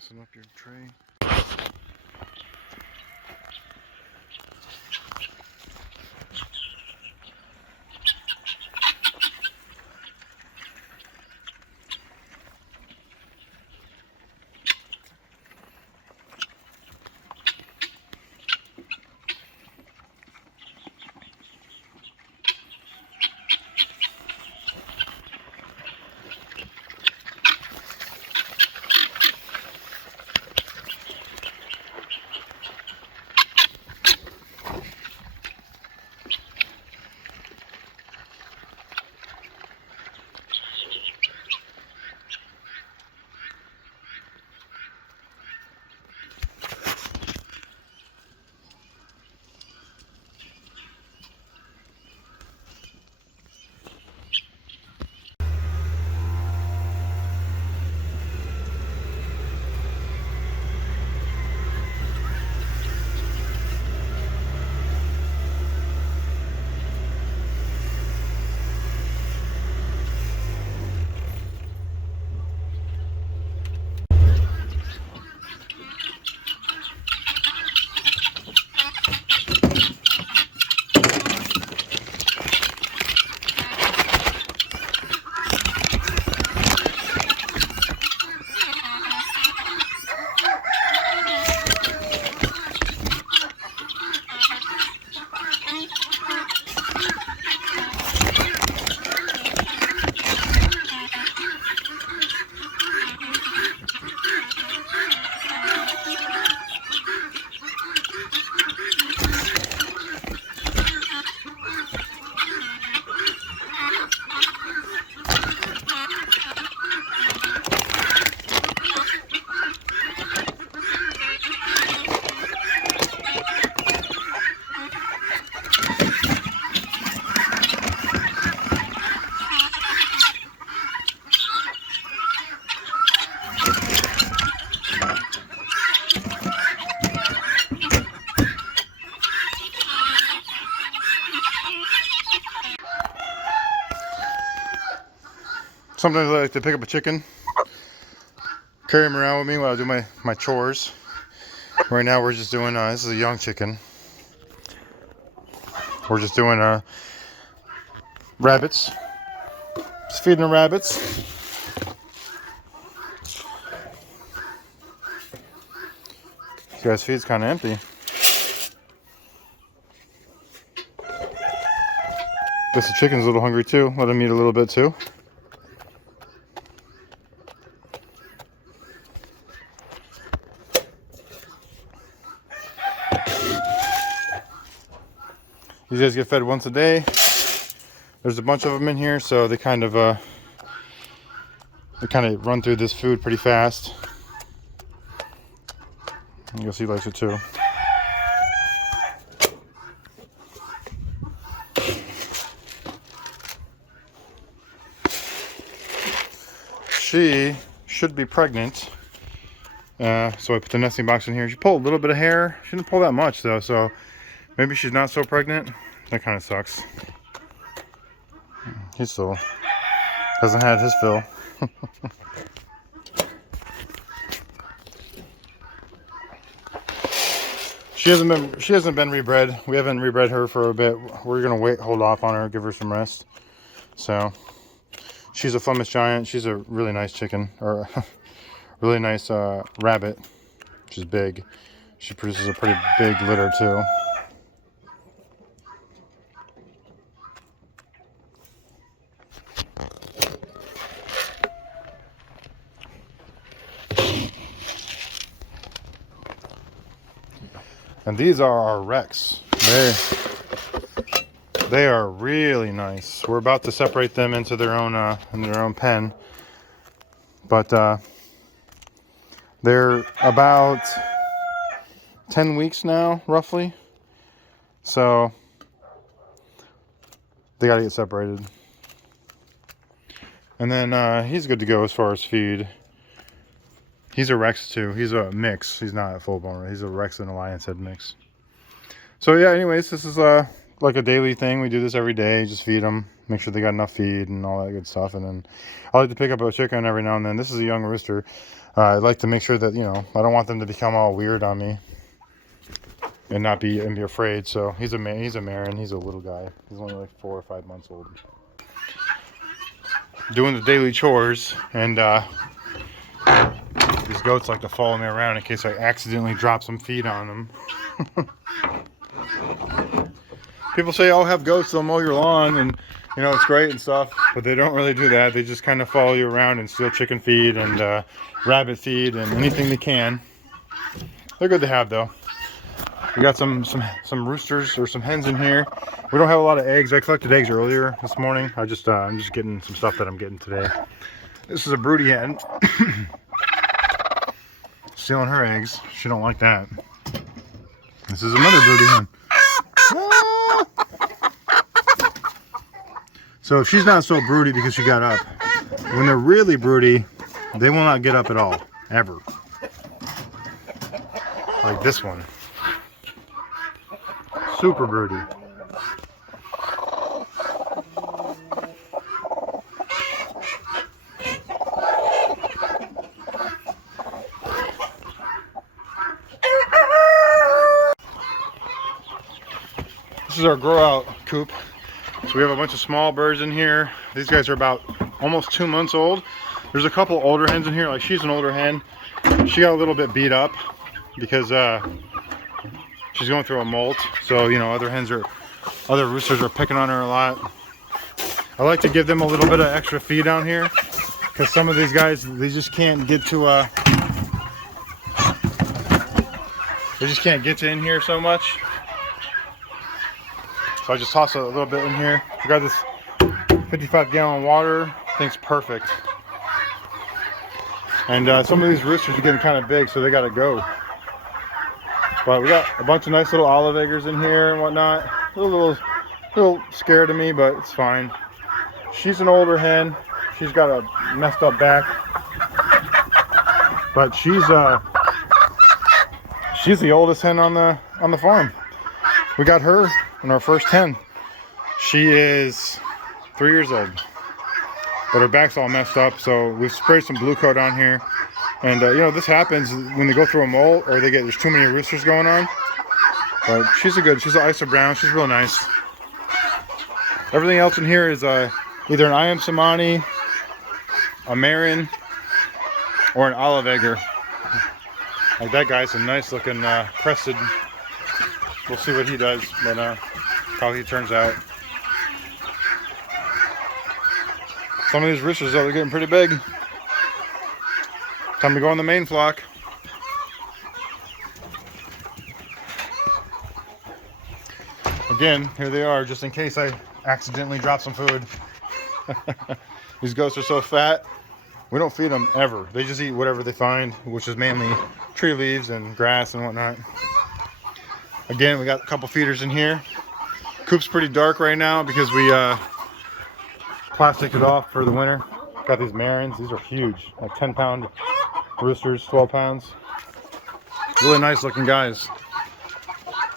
Messing up your tray. Sometimes I like to pick up a chicken, carry him around with me while I do my chores. Right now we're just doing, this is a young chicken. We're just doing rabbits. Just feeding the rabbits. This guy's feed's kind of empty. Guess the chicken's a little hungry too. Let him eat a little bit too. These guys get fed once a day. There's a bunch of them in here, so they kind of run through this food pretty fast. I guess he likes it too. She should be pregnant. So I put the nesting box in here. She pulled a little bit of hair. She didn't pull that much though, so maybe she's not so pregnant. That kind of sucks. He still hasn't had his fill. She hasn't been rebred. We haven't rebred her for a bit. We're gonna hold off on her, give her some rest. So she's a Flemish giant. She's a really nice chicken, or really nice rabbit. She's big. She produces a pretty big litter too. And these are our Rex. They are really nice. We're about to separate them into their own pen, but they're about 10 weeks now, roughly. So they gotta get separated. And then he's good to go as far as feed. He's a Rex too. He's a mix. He's not a full blown. He's a Rex and a lion's head mix. So yeah, anyways, this is like a daily thing. We do this every day. Just feed them, make sure they got enough feed and all that good stuff. And then I like to pick up a chicken every now and then. This is a young rooster. I like to make sure that, you know, I don't want them to become all weird on me and not be afraid. So he's a Marin. He's a little guy. He's only like 4 or 5 months old. Doing the daily chores, and these goats like to follow me around in case I accidentally drop some feed on them. People say, "Oh, have goats, they'll mow your lawn," and you know, it's great and stuff, but they don't really do that. They just kind of follow you around and steal chicken feed and rabbit feed and anything they can. They're good to have, though. We got some roosters or some hens in here. We don't have a lot of eggs. I collected eggs earlier this morning. I'm just getting some stuff that I'm getting today. This is a broody hen. Stealing her eggs. She don't like that. This is another broody hen. Ah! So she's not so broody because she got up. When they're really broody, they will not get up at all, ever. Like this one. Super broody. This is our grow out coop. So we have a bunch of small birds in here. These guys are about almost 2 months old. There's a couple older hens in here. Like she's an older hen. She got a little bit beat up because she's going through a molt. So, you know, other roosters are picking on her a lot. I like to give them a little bit of extra feed down here because some of these guys, they just can't get to in here so much. So I just toss a little bit in here. We got this 55-gallon water. Thing's perfect. And some of these roosters are getting kind of big, so they got to go. But we got a bunch of nice little olive eggers in here and whatnot. A little scared of me, but it's fine. She's an older hen. She's got a messed up back, but she's the oldest hen on the farm. We got her in our first hen. She is 3 years old, but her back's all messed up. So we've sprayed some blue coat on here, and you know, this happens when they go through a molt or there's too many roosters going on. But she's an Isa Brown. She's real nice. Everything else in here is either an Iam Samani, a Marin, or an olive egger. Like that guy's a nice looking crested. We'll see what he does, but how he turns out. Some of these roosters are getting pretty big. Time to go on the main flock. Again, here they are, just in case I accidentally drop some food. These goats are so fat, we don't feed them ever. They just eat whatever they find, which is mainly tree leaves and grass and whatnot. Again, we got a couple feeders in here. Coop's pretty dark right now because we plasticed it off for the winter. Got these Marins. These are huge, like 10-pound roosters, 12 pounds. Really nice looking guys.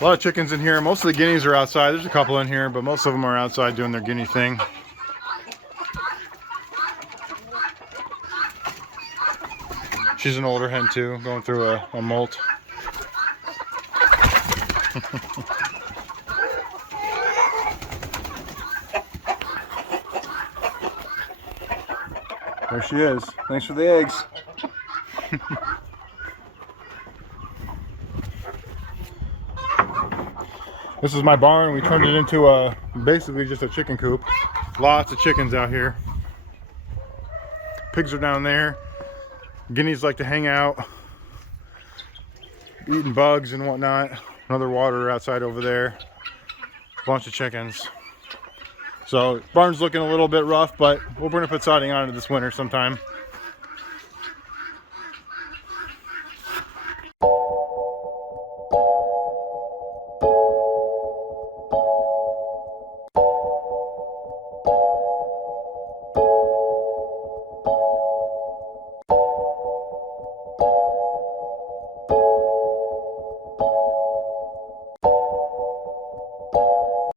A lot of chickens in here. Most of the guineas are outside. There's a couple in here, but most of them are outside doing their guinea thing. She's an older hen too, going through a molt. There she is. Thanks for the eggs. This is my barn. We turned it into basically just a chicken coop. Lots of chickens out here. Pigs are down there. Guineas like to hang out, eating bugs and whatnot. Another water outside over there. Bunch of chickens. So barn's looking a little bit rough, but we're gonna put siding on it this winter sometime.